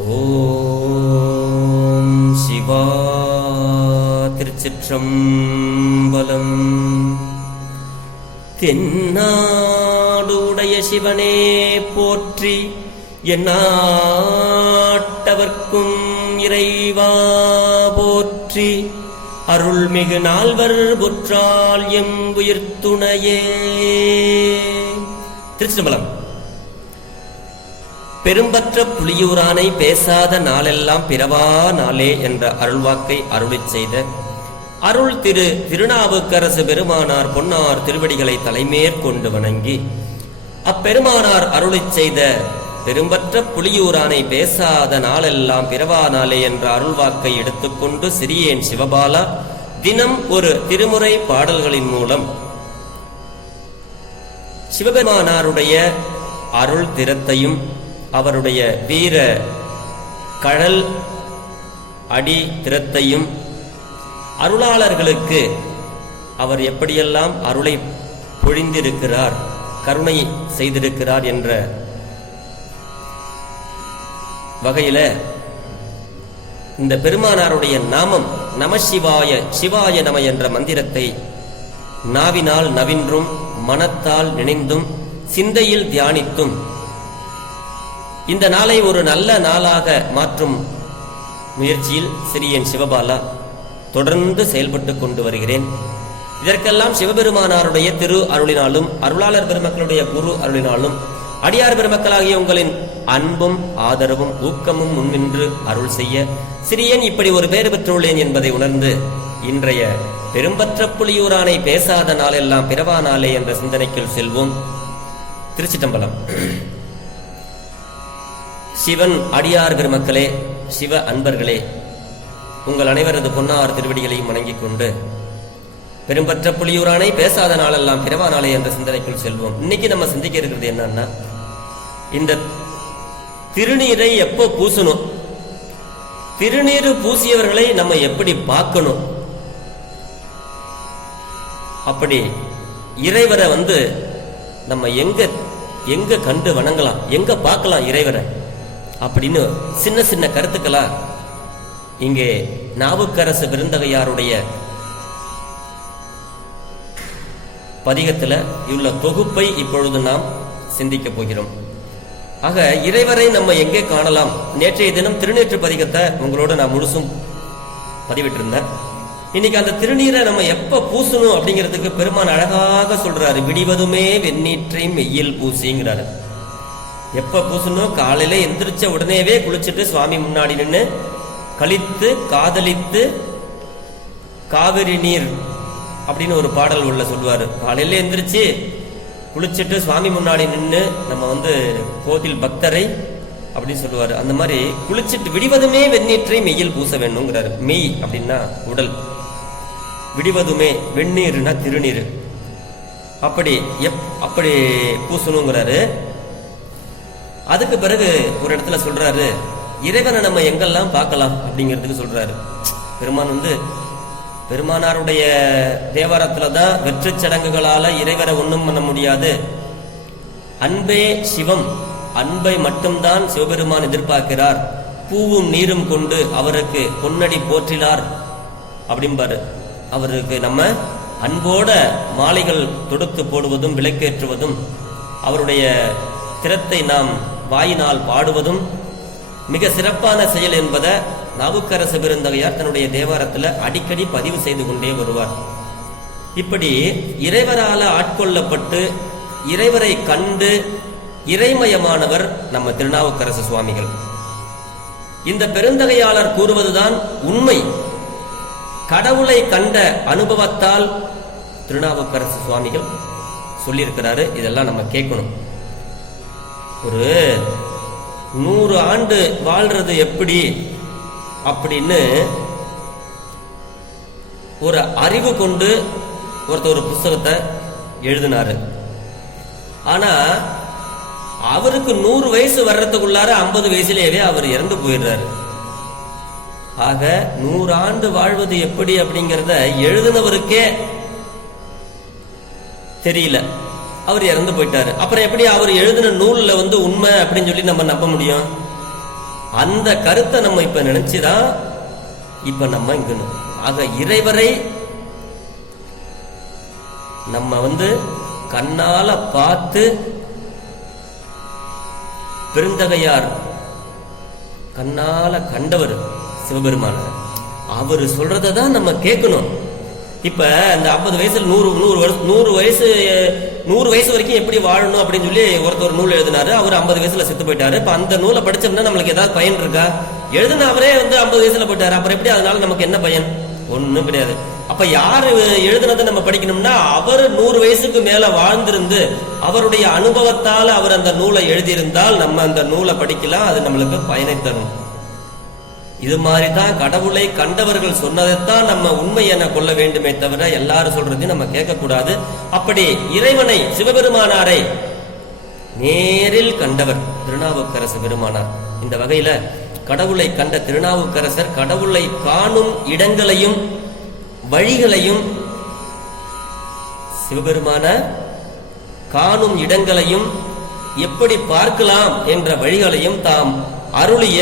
ஓம் சிவா திருச்சிற்றம்பலம். தென்னாடு உடைய சிவனே போற்றி, எந்நாட்டவர்க்கும் இறைவா போற்றி, அருள்மிகு நால்வர் பொற்றால் எம்புயிர்த்துணையே. திருச்சிற்றம்பலம். பெரும்பற்ற புலியூரானை பேசாத நாளெல்லாம் பிறவா நாளே என்ற அருள்வாக்கை அருளிச் செய்த அருள் திருநாவுக்கரசு பெருமானார் பொன்னார் திருவடிகளை தலைமேற்கொண்டு வணங்கி, அப்பெருமானார் அருளிச் செய்த பெரும்பற்ற புலியூரானை பேசாத நாளெல்லாம் பிறவா நாளே என்ற அருள்வாக்கை எடுத்துக்கொண்டு சிறியேன் சிவபாலா தினம் ஒரு திருமுறை பாடல்களின் மூலம் சிவபெருமானாருடைய அருள் திறத்தையும் அவருடைய வீர கழல் அடி திறத்தையும் அருளாளர்களுக்கு அவர் எப்படியெல்லாம் அருளை பொழிந்திருக்கிறார், கருணை செய்திருக்கிறார் என்ற வகையில இந்த பெருமானாருடைய நாமம் நமசிவாய சிவாய நம என்ற மந்திரத்தை நாவினால் நவின்றும் மனத்தால் நினைந்தும் சிந்தையில் தியானித்தும் இந்த நாளை ஒரு நல்ல நாளாக மாற்றும் முயற்சியில் சிறியன் சிவபாலா தொடர்ந்து செயல்பட்டு கொண்டு வருகிறேன். இதற்கெல்லாம் சிவபெருமானாருடைய திரு அருளினாலும் அருளாளர் பெருமக்களுடைய குரு அருளினாலும் அடியார் பெருமக்களாகிய உங்களின் அன்பும் ஆதரவும் ஊக்கமும் முன்னின்று அருள் செய்ய சிறியன் இப்படி ஒரு பேறு பெற்றுள்ளேன் என்பதை உணர்ந்து இன்றைய பெரும்பற்ற புலியூரானை பேசாத நாளெல்லாம் பிறவா நாளே என்ற சிந்தனைக்குள் செல்வோம். திருச்சிற்றம்பலம். சிவன் அடியார் பெருமக்களே, சிவ அன்பர்களே, உங்கள் அனைவரது பொன்னார் திருவடிகளையும் வணங்கிக் கொண்டு பெரும்பற்ற புலியூரானை பேசாத நாளெல்லாம் பிறவா நாளே என்ற சிந்தனைக்குள் செல்வோம். இன்னைக்கு நம்ம சிந்திக்க இருக்கிறது என்னன்னா, இந்த திருநீரை எப்போ பூசணும், திருநீரு பூசியவர்களை நம்ம எப்படி பார்க்கணும், அப்படி இறைவரை நம்ம எங்க கண்டு வணங்கலாம், எங்க பார்க்கலாம் இறைவரை அப்படின்னு சின்ன சின்ன கருத்துக்களா இங்கே நாவுக்கரசு பெருந்தகையாருடைய பதிகத்துல உள்ள தொகுப்பை இப்பொழுது நாம் சிந்திக்க போகிறோம். ஆக இறைவரை நம்ம எங்கே காணலாம்? நேற்றைய தினம் திருநீற்று பதிகத்தை உங்களோட நான் முழுசும் பதிவிட்டிருந்தேன். இன்னைக்கு அந்த திருநீரை நம்ம எப்ப பூசணும் அப்படிங்கிறதுக்கு பெருமான் அழகாக சொல்றாரு. விடிவதுமே வெந்நீற்றை மெய்யில் பூசிங்கிறாரு. எப்ப பூசணும்? காலையில எந்திரிச்ச உடனேவே குளிச்சுட்டு சுவாமி முன்னாடி நின்று கழித்து காதலித்து காவிரி நீர் அப்படின்னு ஒரு பாடல் உள்ள சொல்லுவாரு. காலையில எந்திரிச்சு குளிச்சுட்டு சுவாமி முன்னாடி நின்று நம்ம கோவில் பக்தரை அப்படின்னு சொல்லுவாரு. அந்த மாதிரி குளிச்சுட்டு விடிவதுமே வெந்நீற்றை மெய்யில் பூச வேணுங்கிறாரு. மெய் அப்படின்னா உடல், விடிவதுமே வெந்நீர்னா திருநீர், அப்படி பூசணுங்கிறாரு. அதுக்கு பிறகு ஒரு இடத்துல சொல்றாரு, இறைவனை நம்ம எங்கெல்லாம் பார்க்கலாம் அப்படிங்கிறதுக்கு சொல்றாரு. பெருமானாருடைய தேவாரத்துலதான் வெற்று சடங்குகளால இறைவரை ஒண்ணும் பண்ண முடியாது. அன்பே சிவம், அன்பை மட்டும்தான் சிவபெருமான் எதிர்பார்க்கிறார். பூவும் நீரும் கொண்டு அவருக்கு பொன்னடி போற்றினார் அப்படிம்பாரு. அவருக்கு நம்ம அன்போட மாலைகள் தொடுத்து போடுவதும் விளக்கேற்றுவதும் அவருடைய திறத்தை நாம் வாயினால் பாடுவதும் மிக சிறப்பான செயல் என்பதை நாவுக்கரசு பெருந்தகையார் தன்னுடைய தேவாரத்தில் அடிக்கடி பதிவு செய்து கொண்டே வருவார். இப்படி இறைவரால ஆட்கொள்ளப்பட்டு இறைவரை கண்டு இறைமயமானவர் நம்ம திருநாவுக்கரசு சுவாமிகள். இந்த பெருந்தகையாளர் கூறுவதுதான் உண்மை. கடவுளை கண்ட அனுபவத்தால் திருநாவுக்கரசு சுவாமிகள் சொல்லியிருக்கிறாரு. இதெல்லாம் நம்ம கேட்கணும். ஒரு 100 ஆண்டு வாழ்றது எப்படி அப்படின்னு ஒரு அறிவு கொண்டு ஒருத்தர் ஒரு புஸ்தகத்தை எழுதினாரு. ஆனா அவருக்கு 100 வயசு வர்றதுக்குள்ளார 50 வயசுலேயே அவர் இறந்து போயிடுறாரு. ஆக 100 ஆண்டு வாழ்வது எப்படி அப்படிங்கிறத எழுதினவருக்கே தெரியல. அவர் இறந்து போயிட்டாரு. அப்புறம் எப்படி அவர் எழுதின நூல்ல உண்மை அப்படின்னு சொல்லி நம்ம நம்ப முடியும்? அந்த கருத்தை நம்ம இப்ப நினைச்சுதான் இப்ப நம்ம இங்க ஆக இறைவரை நம்ம கண்ணால பார்த்து பெருந்தகையார் கண்ணால கண்டவர் சிவபெருமான, அவரு சொல்றதான் நம்ம கேட்கணும். இப்ப அந்த 50 வயசுல 100 வயசு வரைக்கும் எப்படி வாழணும் அப்படின்னு சொல்லி ஒருத்தர் நூல் எழுதினாரு. அவர் 50 வயசுல செத்து போயிட்டாரு. இப்ப அந்த நூலை படிச்சோம்னா நம்மளுக்கு ஏதாவது பயன் இருக்கா? எழுதுன அவரே 50 வயசுல போயிட்டாரு. அப்புறம் எப்படி அதனால நமக்கு என்ன பயன்? ஒண்ணும் கிடையாது. அப்ப யாரு எழுதுனதை நம்ம படிக்கணும்னா அவர் 100 வயசுக்கு மேல வாழ்ந்திருந்து அவருடைய அனுபவத்தால் அவர் அந்த நூலை எழுதியிருந்தால் நம்ம அந்த நூலை படிக்கலாம், அது நம்மளுக்கு பயனை தரும். இது மாதிரிதான் கடவுளை கண்டவர்கள் சொன்னதைத்தான் நம்ம உண்மை என கொள்ள வேண்டுமே தவிர எல்லாரும் சொல்றதையும் நம்ம கேட்க கூடாது. அப்படி இறைவனை சிவபெருமானாரை நேரில் கண்டவர் திருநாவுக்கரசு பெருமானார். இந்த வகையில கடவுளை கண்ட திருநாவுக்கரசர் கடவுளை காணும் இடங்களையும் வழிகளையும் சிவபெருமான காணும் இடங்களையும் எப்படி பார்க்கலாம் என்ற வழிகளையும் தாம் அருளிய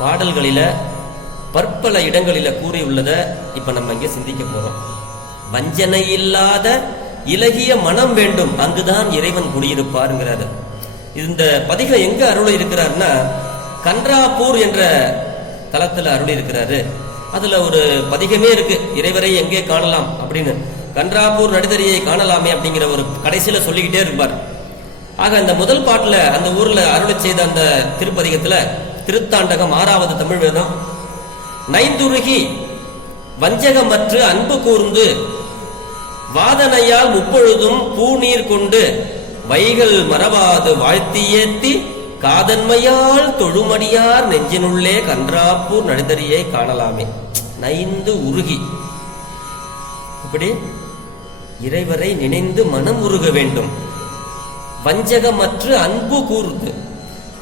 பாடல்களில பற்பல இடங்களில கூறியுள்ளத இப்ப நம்ம இங்க சிந்திக்க போறோம். வஞ்சனை இல்லாத இலகிய மனம் வேண்டும், அங்குதான் இறைவன் குடியிருப்பாருங்கிறாரு. இந்த பதிகம் எங்க அருளி இருக்கிறாருன்னா கன்றாப்பூர் என்ற தலத்துல அருளி இருக்கிறாரு. அதுல ஒரு பதிகமே இருக்கு, இறைவரை எங்கே காணலாம் அப்படின்னு. கன்றாப்பூர் நடுதறியை காணலாமே அப்படிங்கிற ஒரு கடைசியில சொல்லிக்கிட்டே இருப்பார். ஆக அந்த முதல் பாட்டுல அந்த ஊர்ல அருளி செய்த அந்த திருப்பதிகத்துல திருத்தாண்டகம் 6வது தமிழ் வேதம், நைந்துருகி வஞ்சகமற்று அன்பு கூர்ந்து வாதனையால் முப்பொழுதும் பூநீர் கொண்டு வைகள் மறவாது வாழ்த்தி ஏத்தி காதன்மையால் தொழுமடியார் நெஞ்சினுள்ளே கன்றாப்பூர் நடுதறியை காணலாமே. நைந்து உருகி, இப்படி இறைவரை நினைந்து மனம் உருக வேண்டும். வஞ்சகமற்று அன்பு கூர்ந்து,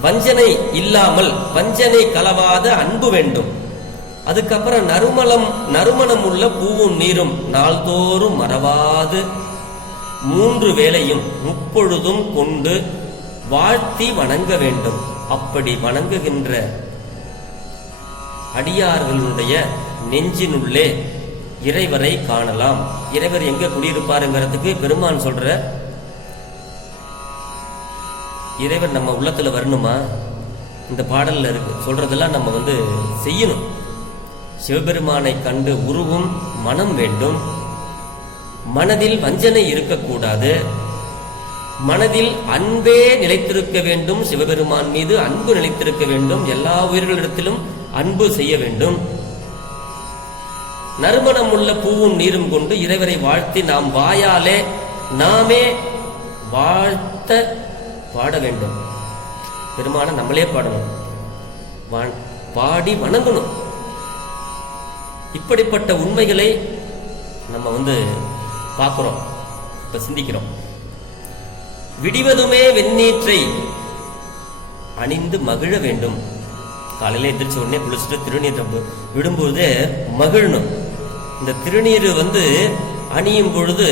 வஞ்சனை இல்லாமல் வஞ்சனை கலவாத அன்பு வேண்டும். அதுக்கப்புறம் நறுமணம் உள்ள பூவும் நீரும் நாள்தோறும் மறவாது 3 வேளையும் முப்பொழுதும் கொண்டு வாழ்த்தி வணங்க வேண்டும். அப்படி வணங்குகின்ற அடியார்களுடைய நெஞ்சினுள்ளே இறைவரை காணலாம். இறைவர் எங்க குடியிருப்பாருங்கிறதுக்கு பெருமான் சொல்ற, இறைவன் நம்ம உள்ளத்துல வரணுமா? இந்த பாடல்ல இருக்கு. சொல்றதெல்லாம் நம்ம செய்யணும். சிவபெருமானை கண்டு உருவும் மனம் வேண்டும். மனதில் வஞ்சனை இருக்கக்கூடாது. மனதில் அன்பே நிலைத்திருக்க வேண்டும். சிவபெருமான் மீது அன்பு நிலைத்திருக்க வேண்டும். எல்லா உயிர்களிடத்திலும் அன்பு செய்ய வேண்டும். நறுமணம் உள்ள பூவும் நீரும் கொண்டு இறைவரை வாழ்த்தி நாம் வாயாலே நாமே வாழ்த்த பாட வேண்டும். பெருமான நம்மளே பாடணும், பாடி வணங்கணும். இப்படிப்பட்ட உண்மைகளை நம்ம பார்க்கிறோம், இப்ப சிந்திக்கிறோம். விடிவதுமே வெந்நீற்றை அணிந்து மகிழ வேண்டும். காலையில எந்திரிச்ச உடனே குளிச்சுட்டு திருநீர் விடும்போது மகிழணும். இந்த திருநீர் அணியும் பொழுது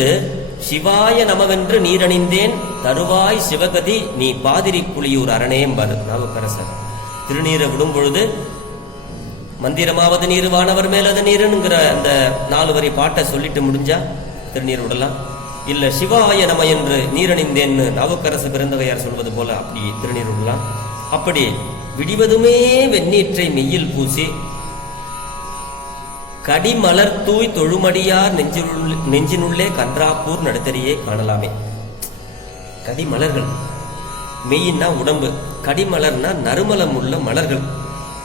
சிவாய நமவென்று நீரணிந்தேன் தருவாய் சிவகதி நீ பாதிரி புலியூர் அரணேம்பார் நாவுக்கரசர். திருநீரை விடும் பொழுது மந்திரமாவது நீர் வானவர் மேலது நீருங்கிற அந்த 4 வரி பாட்டை சொல்லிட்டு முடிஞ்சா திருநீர் விடலாம். இல்ல சிவாய நம என்று நீரணிந்தேன்னு நாவுக்கரசு பெருந்தகையார் சொல்வது போல அப்படி திருநீர் விடலாம். அப்படி விடிவதுமே வெந்நீற்றை மெய்யில் பூசி கடிமலர் தூய் தொழுமடியார் நெஞ்சினுள்ளே கன்றாப்பூர் நடுத்தறியே காணலாமே. கடிமலர்கள், மெய்யின்னா உடம்பு, கடிமலர்னா நறுமலம் உள்ள மலர்கள்.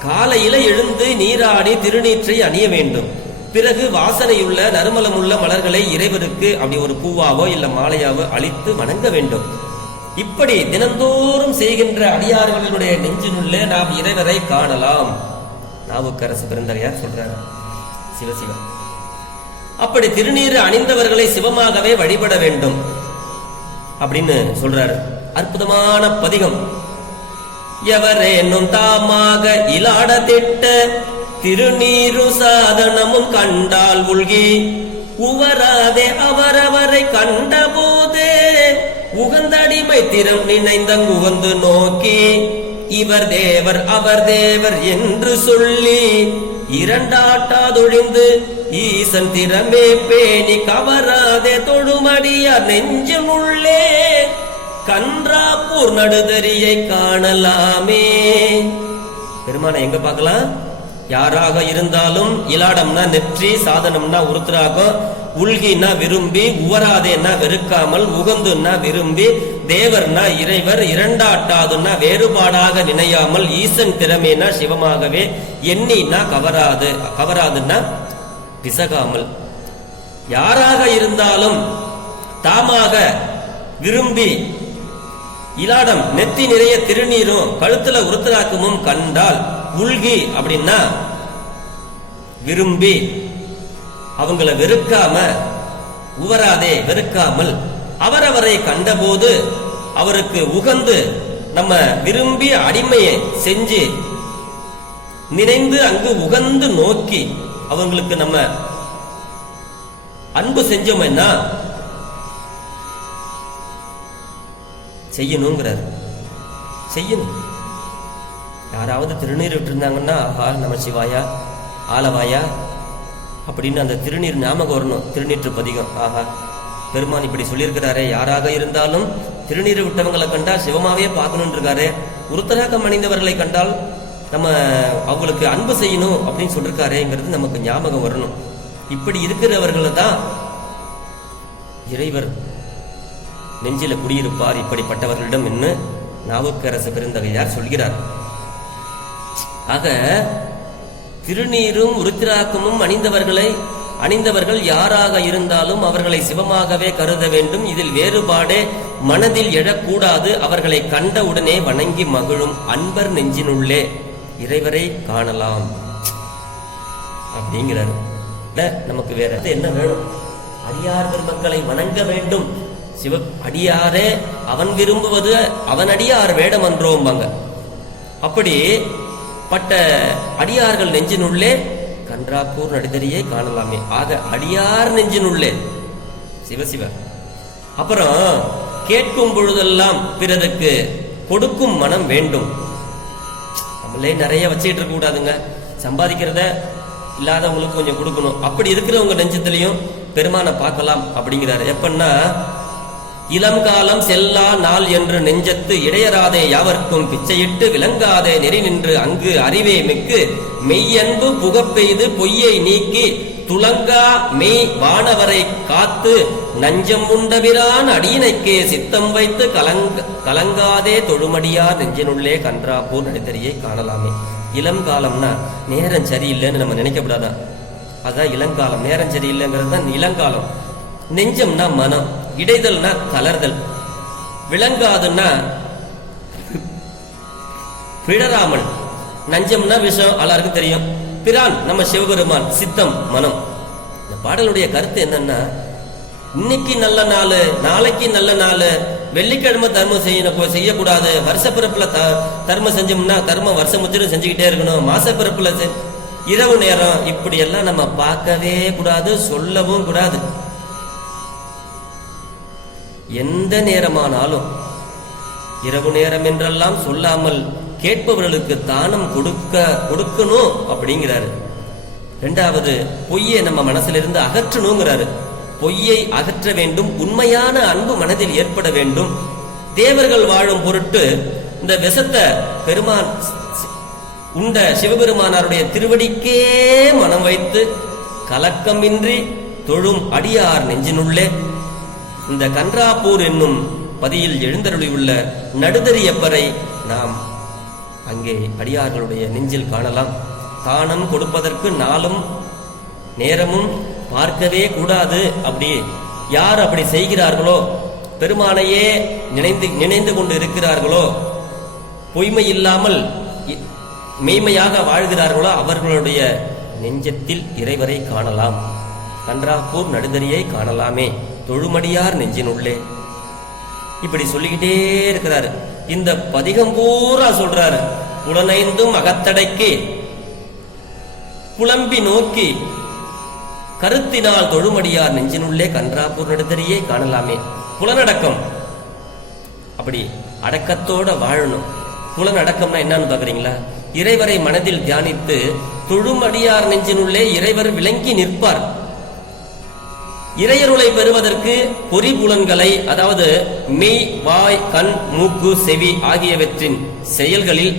காலையில எழுந்து நீராடி திருநீற்றை அணிய வேண்டும். பிறகு வாசனையுள்ள நறுமலமுள்ள மலர்களை இறைவருக்கு அப்படி ஒரு பூவாவோ இல்ல மாலையாவோ அளித்து வணங்க வேண்டும். இப்படி தினந்தோறும் செய்கின்ற அடியார்களுடைய நெஞ்சினுள்ளே நாம் இறைவரை காணலாம். நாவுக்கரசு பெருந்தகையார் சொல்றார். சிவசிவ அப்படி திருநீர் அணிந்தவர்களை சிவமாகவே வழிபட வேண்டும் அப்படின்னு சொல்றாரு. அற்புதமான பதிகம். எவரேனும் தாமாக இலாட திட்ட திருநீரு சாதனமும் கண்டால் உள்கி உவராதே அவரவரை கண்ட போதே உகந்தடிமை திறம் நினைந்தங்குகந்து நோக்கி இவர் தேவர் அவர் தேவர் என்று சொல்லி இரண்டாட்டாதொழிந்து ஈசன் திறமே பேணி கவராதே தொழுமடியார் நெஞ்சினுள்ளே கன்றாப்பூர் நடுதறியை காணலாமே. பெருமானை எங்க பார்க்கலாம்? யாராக இருந்தாலும் இலாடம்னா நெற்றி, சாதனம்னா உருத்திராகம், உள்கின்னா விரும்பி, உவராதேன்னா வெறுக்காமல், உகந்துன்னா விரும்பி, தேவர்னா இறைவர், இரண்டாட்டாதுன்னா வேறுபாடாக நினையாமல், ஈசன் திறமைனா சிவமாகவே, எண்ணினா கவராதுன்னா பிசகாமல், யாராக இருந்தாலும் தாமாக விரும்பி இலாடம் நெத்தி நிறைய திருநீரும் கழுத்துல உருத்திராக்கமும் கண்டால், உள்கி அப்படின்னா விரும்பி அவங்கள வெறுக்காம, உவராதே வெறுக்காமல், அவரவரை கண்டபோது அவருக்கு உகந்து நம்ம விரும்பி அடிமையை செஞ்சு நினைந்து அங்கு உகந்து நோக்கி அவங்களுக்கு நம்ம அன்பு செஞ்சோம்னா செய்யணுங்கிறார். செய்யணும். யாராவது திருநீர் விட்டு இருந்தாங்கன்னா, ஆஹா நம சிவாயா ஆலவாயா அப்படின்னு அந்த திருநீர் ஞாபகம் வரணும். திருநீற்று பதிகம். ஆஹா பெருமான் இப்படி சொல்லியிருக்கிறாரே, யாராக இருந்தாலும் திருநீர் விட்டவங்களை கண்டால் சிவமாவே பார்க்கணும் இருக்காரு. உருத்தராக்கம் அணிந்தவர்களை கண்டால் நம்ம அவங்களுக்கு அன்பு செய்யணும் அப்படின்னு சொல்லிருக்காருங்கிறது நமக்கு ஞாபகம் வரணும். இப்படி இருக்கிறவர்களை தான் இறைவர் நெஞ்சில குடியிருப்பார். இப்படிப்பட்டவர்களிடம் என்று நாவுக்கரசு பெருந்தகையார் சொல்கிறார். ஆக திருநீரும் உருத்திராக்கமும் அணிந்தவர்கள் யாராக இருந்தாலும் அவர்களை சிவமாகவே கருத வேண்டும். இதில் வேறுபாடே மனதில் எழக்கூடாது. அவர்களை கண்ட உடனே வணங்கி மகிழும் அன்பர் நெஞ்சினுள்ளே இறைவரை காணலாம் அப்படிங்கிறார். நமக்கு வேற என்ன வேணும்? அடியார் பெருமக்களை வணங்க வேண்டும். சிவ அடியாரே அவன் விரும்புவது அவன் அடியார் வேடம் என்றோம்பாங்க. அப்படி பட்ட அடியார்கள் நெஞ்சினுள்ளே கன்றாப்பூர் நடுதறியை காணலாமே. ஆக அடியார் நெஞ்சினுள்ளே சிவசிவ. அப்புறம் கேட்கும் பொழுதெல்லாம் பிறருக்கு கொடுக்கும் மனம் வேண்டும். நம்மளே நிறைய வச்சுட்டு இருக்க கூடாதுங்க. சம்பாதிக்கிறத இல்லாதவங்களுக்கு கொஞ்சம் கொடுக்கணும். அப்படி இருக்கிறவங்க நெஞ்சத்திலையும் பெருமானை பார்க்கலாம் அப்படிங்கிறாரு. எப்பன்னா, இளம் காலம் செல்லா நாள் என்று நெஞ்சத்து இடையராதே யாவர்க்கும் பிச்சையிட்டு விளங்காதே நெறி நின்று அங்கு அறிவே மிக்கு மெய்யன்பு புகப்பெய்து பொய்யை நீக்கி துளங்கா மெய் வானவரை காத்து நஞ்சம் உண்டபிரான் அடியினைக்கே சித்தம் வைத்து கலங்காதே தொழுமடியார் நெஞ்சினுள்ளே கன்றாப்பூர் நடுதறியை காணலாமே. இளம் காலம்னா நேரம் சரியில்லைன்னு நம்ம நினைக்கப்படாதான். அதான் இளங்காலம். நேரம் சரியில்லைங்கிறது தான் இளங்காலம். நெஞ்சம்னா மனம், இடைதல்னா கலர்தல், விளங்காதுன்னா பிழறாமல், நஞ்சம்னா விஷம் எல்லாருக்கும் தெரியும். பிரான் நம்ம சிவபெருமான், சித்தம் மனம். இந்த பாடலுடைய கருத்து என்னன்னா, இன்னைக்கு நல்ல நாள், நாளைக்கு நல்ல நாள், வெள்ளிக்கிழமை தர்மம் செய்யக்கூடாது, வருஷப்பிறப்புல தர்மம் செஞ்சோம்னா தர்மம் வருஷம் முற்றிலும் செஞ்சுக்கிட்டே இருக்கணும், மாசப்பிறப்புல இரவு நேரம், இப்படி எல்லாம் நம்ம பார்க்கவே கூடாது, சொல்லவும் கூடாது. எந்த நேரமானாலும் இரவு நேரம் என்றெல்லாம் சொல்லாமல் கேட்பவர்களுக்கு தானம் கொடுக்கணும் அப்படிங்கிறாரு. இரண்டாவது, பொய்யை நம்ம மனசிலிருந்து அகற்றணுங்கிறாரு. பொய்யை அகற்ற வேண்டும். உண்மையான அன்பு மனதில் ஏற்பட வேண்டும். தேவர்கள் வாழும் பொருட்டு இந்த விஷத்தை பெருமான் உண்ட சிவபெருமானாருடைய திருவடிக்கே மனம் வைத்து கலக்கமின்றி தொழும் அடியார் நெஞ்சினுள்ளே இந்த கன்றாப்பூர் என்னும் பதியில் எழுந்தருளியுள்ள நடுதறியப்பரை நாம் அங்கே அடியார்களுடைய நெஞ்சில் காணலாம். தானம் கொடுப்பதற்கு நாளும் நேரமும் பார்க்கவே கூடாது. அப்படி யார் அப்படி செய்கிறார்களோ, பெருமானையே நினைந்து கொண்டு இருக்கிறார்களோ, பொய்மை இல்லாமல் மெய்மையாக வாழ்கிறார்களோ, அவர்களுடைய நெஞ்சத்தில் இறைவரை காணலாம். கன்றாப்பூர் நடுதறியை காணலாமே தொழுமடியார் நெஞ்சினுள்ளே. இப்படி சொல்லிக்கிட்டே இருக்கிறாரு. இந்த பதிகம் பூரா சொல்றாரு. புலனைந்தும் அகத்தடைக்கு புலம்பி நோக்கி கருத்தினால் தொழுமடியார் நெஞ்சினுள்ளே கன்றாப்பூர் நடுதறியை காணலாமே. புலனடக்கம். அப்படி அடக்கத்தோட வாழணும். புலனடக்கம்னா என்னன்னு பாக்குறீங்களா? இறைவரை மனதில் தியானித்து தொழுமடியார் நெஞ்சினுள்ளே இறைவர் விளங்கி நிற்பார். இறையருளை பெறுவதற்கு பொறிபுலன்களை, அதாவது மெய், வாய், கண், மூக்கு, செவி ஆகியவற்றின் செயல்களில்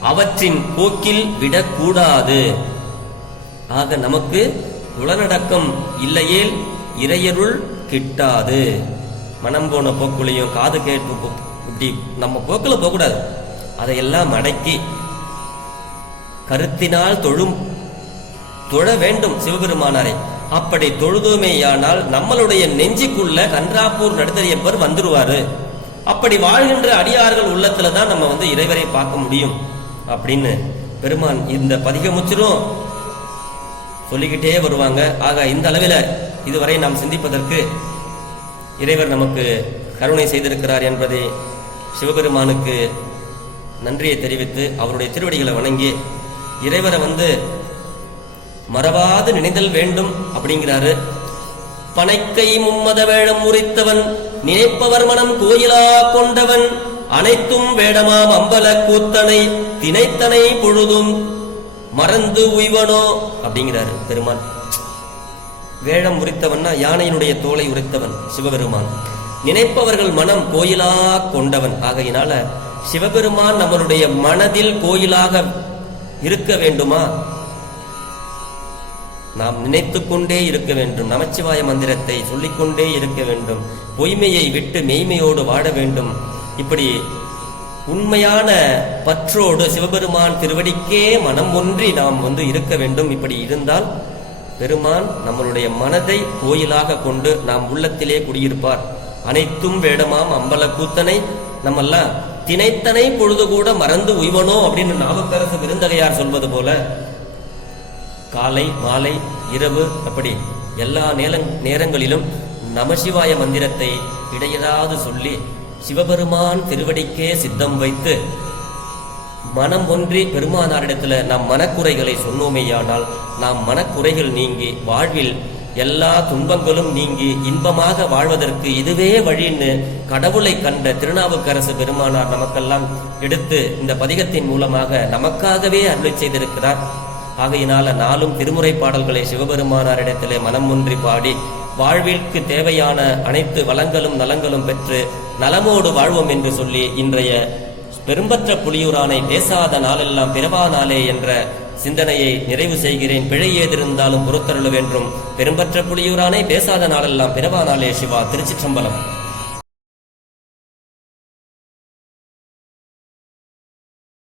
அவற்றின் போக்கில் விடக்கூடாது. ஆக நமக்கு புலனடக்கம் இல்லையேல் இறையருள் கிட்டாது. மனம் போன போக்குலையும் காது கேட்பு இப்படி நம்ம போக்குல போகக்கூடாது. அதையெல்லாம் அடக்கி கருத்தினால் தொழ வேண்டும் சிவபெருமானாரை. அப்படி தொழுதுமேயானால் நம்மளுடைய நெஞ்சுக்குள்ள கன்றாப்பூர் நடுத்தறியப்பர் வந்துருவாரு. அப்படி வாழ்கின்ற அடியார்கள் உள்ளத்துலதான் நம்ம இறைவரை பார்க்க முடியும் அப்படின்னு பெருமான் இந்த பதிகமுச்சிரும் சொல்லிக்கிட்டே வருவாங்க. ஆக இந்த அளவில் இதுவரை நாம் சிந்திப்பதற்கு இறைவர் நமக்கு கருணை செய்திருக்கிறார் என்பதை சிவபெருமானுக்கு நன்றியை தெரிவித்து அவருடைய திருவடிகளை வணங்கி இறைவரை மறவாது நினைதல் வேண்டும் அப்படிங்கிறாரு. பனைக்கை மும்மத வேடம் முறித்தவன், நினைப்பவர் மனம் கோயிலா கொண்டவன், அனைத்தும் வேடமாம் அம்பல கூத்தனை, தினைத்தனை பொழுதும் மறந்து உய்வனோ அப்படிங்கிறாரு பெருமான். வேடம் உரித்தவன்னா யானையினுடைய தோலை உரித்தவன் சிவபெருமான். நினைப்பவர்கள் மனம் கோயிலா கொண்டவன். ஆகையினால சிவபெருமான் நம்மளுடைய மனதில் கோயிலாக இருக்க வேண்டுமா? நாம் நினைத்துக் கொண்டே இருக்க வேண்டும். நமச்சிவாய மந்திரத்தை சொல்லிக்கொண்டே இருக்க வேண்டும். பொய்மையை விட்டு மெய்மையோடு வாழ வேண்டும். இப்படி உண்மையான பற்றோடு சிவபெருமான் திருவடிக்கே மனம் ஒன்றி நாம் இருக்க வேண்டும். இப்படி இருந்தால் பெருமான் நம்மளுடைய மனதை கோயிலாக கொண்டு நாம் உள்ளத்திலே குடியிருப்பார். அனைத்தும் வேடமாம் அம்பல கூத்தனை நம்மெல்லாம் தினைத்தனை பொழுது கூட மறந்து உய்வனோ அப்படின்னு நாவுக்கரசு விருந்தகையார் சொல்வது போல காலை மாலை இரவு அப்படி எல்லா நேரங்களிலும் நமசிவாய மந்திரத்தை இடையராது சொல்லி சிவபெருமான் திருவடிக்கே சித்தம் வைத்து மனம் ஒன்றி பெருமானாரிடத்துல நாம் மனக்குறைகளை சொன்னோமேயானால் நாம் மனக்குறைகள் நீங்கி வாழ்வில் எல்லா துன்பங்களும் நீங்கி இன்பமாக வாழ்வதற்கு இதுவே வழின்னு கடவுளை கண்ட திருநாவுக்கரசு பெருமானார் நமக்கெல்லாம் எடுத்து இந்த பதிகத்தின் மூலமாக நமக்காகவே அருளை செய்திருக்கிறார். ஆகையினால நாளும் திருமுறை பாடல்களை சிவபெருமானாரிடத்திலே மனம் ஒன்றி பாடி வாழ்விற்கு தேவையான அனைத்து வளங்களும் நலங்களும் பெற்று நலமோடு வாழ்வோம் என்று சொல்லி இன்றைய பெரும்பற்ற புலியூரானை பேசாத நாளெல்லாம் பிறவா நாளே என்ற சிந்தனையை நிறைவு செய்கிறேன். பிழை ஏதிருந்தாலும் பொறுத்தருள வேண்டும். பெரும்பற்ற புலியூரானை பேசாத நாளெல்லாம் பிறவா நாளே. சிவா. திருச்சிற்றம்பலம்.